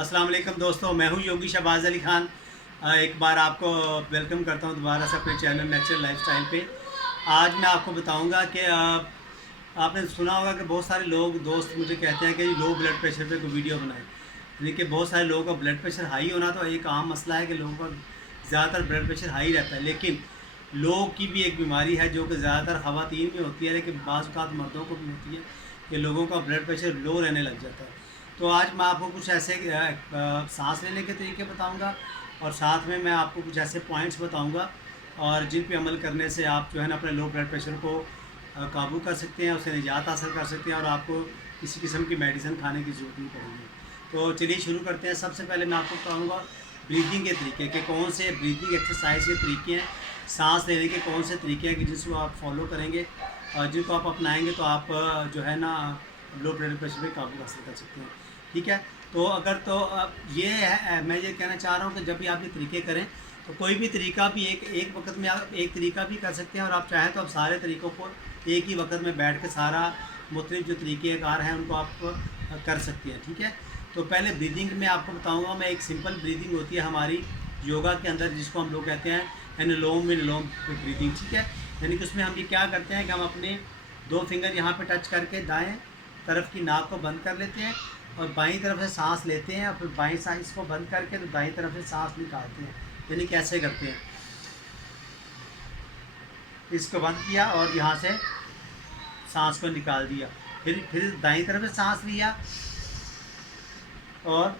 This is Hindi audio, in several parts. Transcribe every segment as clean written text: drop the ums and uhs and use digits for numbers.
अस्सलाम वालेकुम दोस्तों, मैं हूं योगी शहबाज अली खान। एक बार आपको वेलकम करता हूं दोबारा से अपने चैनल नेचुरल लाइफस्टाइल पे। आज मैं आपको बताऊंगा कि आपने सुना होगा कि बहुत सारे लोग दोस्त मुझे कहते हैं कि लो ब्लड प्रेशर पे कोई वीडियो बनाए। यानी कि बहुत सारे लोगों का ब्लड प्रेशर हाई होना तो एक आम मसला है कि लोगों का ज़्यादातर ब्लड प्रेशर हाई रहता है, लेकिन लोग की भी एक बीमारी है जो कि ज़्यादातर ख़वातीन में होती है, लेकिन बाज़ औक़ात मर्दों को भी होती है कि लोगों का ब्लड प्रेशर लो रहने लग जाता है। तो आज मैं आपको कुछ ऐसे सांस लेने के तरीके बताऊंगा और साथ में मैं आपको कुछ ऐसे पॉइंट्स बताऊंगा और जिन पे अमल करने से आप जो है ना अपने लो ब्लड प्रेशर को काबू कर सकते हैं, उससे निजात हासिल कर सकते हैं और आपको किसी किस्म की मेडिसिन खाने की ज़रूरत नहीं पड़ेगी। तो चलिए शुरू करते हैं। सबसे पहले मैं आपको बताऊँगा ब्रीदिंग के तरीके कि कौन से ब्रीदिंग एक्सरसाइज के तरीके हैं, सांस लेने के कौन से तरीके हैं कि जिसको आप फॉलो करेंगे और जिनको आप अपनाएंगे तो आप जो है ना लो ब्लड प्रेशर पे काबू हासिल कर सकते हैं। ठीक है, तो अगर तो अब ये है, मैं ये कहना चाह रहा हूँ कि जब भी आप ये तरीके करें तो कोई भी तरीका भी एक वक्त में आप एक तरीका भी कर सकते हैं और आप चाहें तो आप सारे तरीक़ों को एक ही वक्त में बैठ के सारा मुख्तलिफ जो तरीक़ेकार हैं उनको आप कर सकते हैं। ठीक है, तो पहले ब्रीदिंग में आपको बताऊँगा मैं। एक सिंपल ब्रीदिंग होती है हमारी योगा के अंदर जिसको हम लोग कहते हैं अनुलोम विलोम ब्रीदिंग। ठीक है, यानी कि उसमें हम ये क्या करते हैं कि हम अपने दो फिंगर यहाँ पे टच करके दाएं तरफ की नाक को बंद कर लेते हैं और बाईं तरफ से सांस लेते हैं और फिर बाईं सांस को बंद करके तो दाईं तरफ से सांस निकालते हैं। यानी कैसे करते हैं, इसको बंद किया और यहाँ से सांस को निकाल दिया, फिर दाईं तरफ से सांस लिया और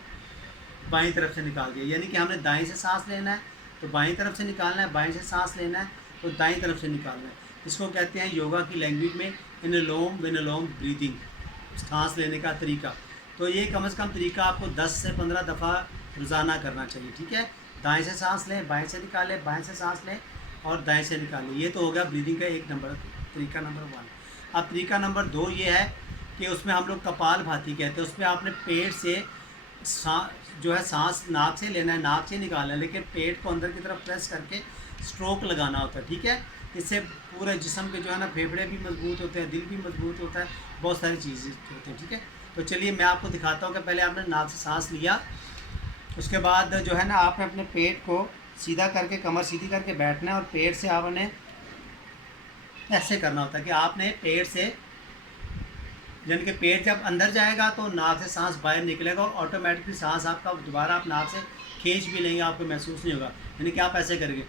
बाईं तरफ से निकाल दिया। यानी कि हमने दाईं से सांस लेना है तो बाईं तरफ से निकालना है, बाईं से सांस लेना है तो दाईं तरफ से निकालना है। इसको कहते हैं योगा की लैंग्वेज में अनुलोम विलोम ब्रीदिंग, सांस लेने का तरीका। तो ये कम से कम तरीका आपको 10 से 15 दफ़ा रोज़ाना करना चाहिए। ठीक है, दाएं से सांस लें, बाएं से निकालें, बाएं से सांस लें और दाएं से निकालें। ये तो हो गया ब्रीदिंग का एक नंबर तरीका नंबर 1। अब तरीका नंबर 2 ये है कि उसमें हम लोग कपाल भाती कहते हैं। उसमें आपने पेट से जो है सांस नाक से लेना है, नाक से निकालना है, लेकिन पेट को अंदर की तरफ प्रेस करके स्ट्रोक लगाना होता है। ठीक है, इससे पूरे जिस्म के जो है ना फेफड़े भी मजबूत होते हैं, दिल भी मजबूत होता है, बहुत सारी चीज़ें होती हैं। ठीक है, तो चलिए मैं आपको दिखाता हूँ कि पहले आपने नाक से सांस लिया, उसके बाद जो है ना आपने अपने पेट को सीधा करके कमर सीधी करके बैठना है और पेट से आपने ऐसे करना होता है कि आपने पेट से, यानी कि पेट जब अंदर जाएगा तो नाक से सांस बाहर निकलेगा और ऑटोमेटिकली सांस आपका दोबारा आप नाक से खींच भी लेंगे, आपको महसूस नहीं होगा। यानी कि आप ऐसे करेंगे,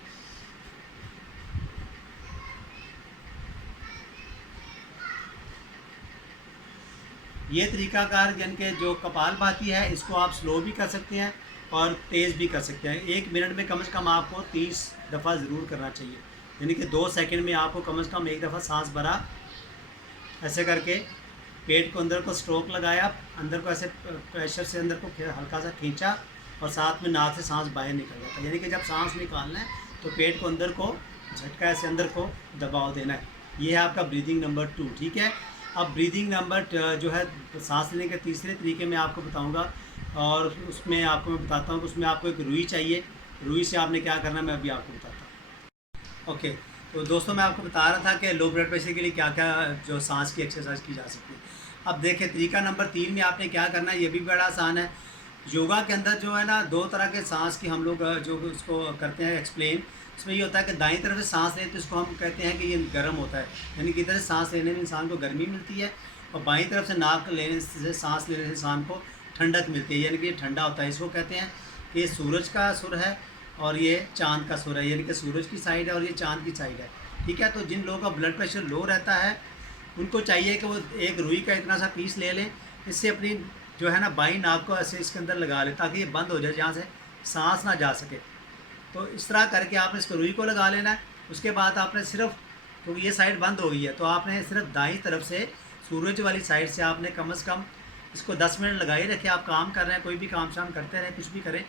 ये तरीकाकार यानी कि जो कपालभाति है इसको आप स्लो भी कर सकते हैं और तेज़ भी कर सकते हैं। 1 मिनट में कम से कम आपको 30 दफ़ा ज़रूर करना चाहिए। यानी कि 2 सेकंड में आपको कम से कम एक दफ़ा सांस भरा, ऐसे करके पेट को अंदर को स्ट्रोक लगाया, अंदर को ऐसे प्रेशर से अंदर को हल्का सा खींचा और साथ में नाक से सांस बाहर निकल जाता है। यानी कि जब सांस निकालना है तो पेट को अंदर को झटका ऐसे अंदर को दबाव देना है। ये है आपका ब्रीदिंग नंबर 2। ठीक है, अब ब्रीदिंग नंबर जो है सांस लेने के तीसरे तरीके में आपको बताऊंगा और उसमें आपको मैं बताता हूँ कि उसमें आपको एक रुई चाहिए। रुई से आपने क्या करना है मैं अभी आपको बताता हूँ। ओके, तो दोस्तों मैं आपको बता रहा था कि लो ब्लड प्रेशर के लिए क्या क्या जो सांस की एक्सरसाइज की जा सकती है। अब देखिए तरीका नंबर 3 में आपने क्या करना है, ये भी बड़ा आसान है। योगा के अंदर जो है ना 2 तरह के सांस की हम लोग जो उसको करते हैं एक्सप्लेन। इसमें ये होता है कि दाईं तरफ से सांस लें तो इसको हम कहते हैं कि ये गर्म होता है, यानी कि इधर से सांस लेने में इंसान को गर्मी मिलती है और बाईं तरफ से नाक लेने से सांस लेने से इंसान को ठंडक मिलती है, यानी कि ये ठंडा होता है। इसको कहते हैं कि ये सूरज का सुर है और ये चाँद का सुर है, यानी कि सूरज की साइड है और ये चाँद की साइड है। ठीक है, तो जिन लोगों का ब्लड प्रेशर लो रहता है उनको चाहिए कि वो एक रुई का इतना सा पीस ले लें, इससे अपनी जो है ना बाईं नाक को ऐसे इसके अंदर लगा लें ताकि ये बंद हो जाए, जहाँ से सांस ना जा सके। तो इस तरह करके आपने इसको रुई को लगा लेना है। उसके बाद आपने सिर्फ, क्योंकि ये साइड बंद हो गई है, तो आपने सिर्फ दाईं तरफ से सूरज वाली साइड से आपने कम से कम इसको 10 मिनट लगाए रखें। आप काम कर रहे हैं, कोई भी काम शाम करते रहें, कुछ भी करें,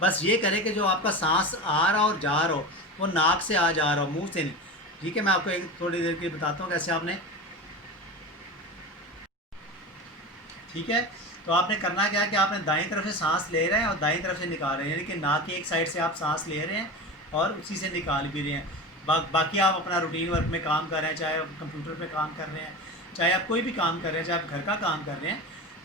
बस ये करें कि जो आपका सांस आ रहा और जा रहा हो वो नाक से आ जा रहा हो, मुँह से नहीं। ठीक है, मैं आपको एक थोड़ी देर के बताता हूँ कैसे आपने। ठीक है, तो आपने करना क्या है कि आपने दाईं तरफ से सांस ले रहे हैं और दाईं तरफ से निकाल रहे हैं, यानी कि नाक की एक साइड से आप सांस ले रहे हैं और उसी से निकाल भी रहे हैं। बाकी आप अपना रूटीन वर्क में काम कर रहे हैं, चाहे आप कंप्यूटर पे काम कर रहे हैं, चाहे आप कोई भी काम कर रहे हैं, चाहे आप घर का काम कर रहे हैं,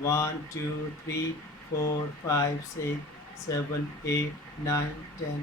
1 2 3 4 5 6 7 8 9 10،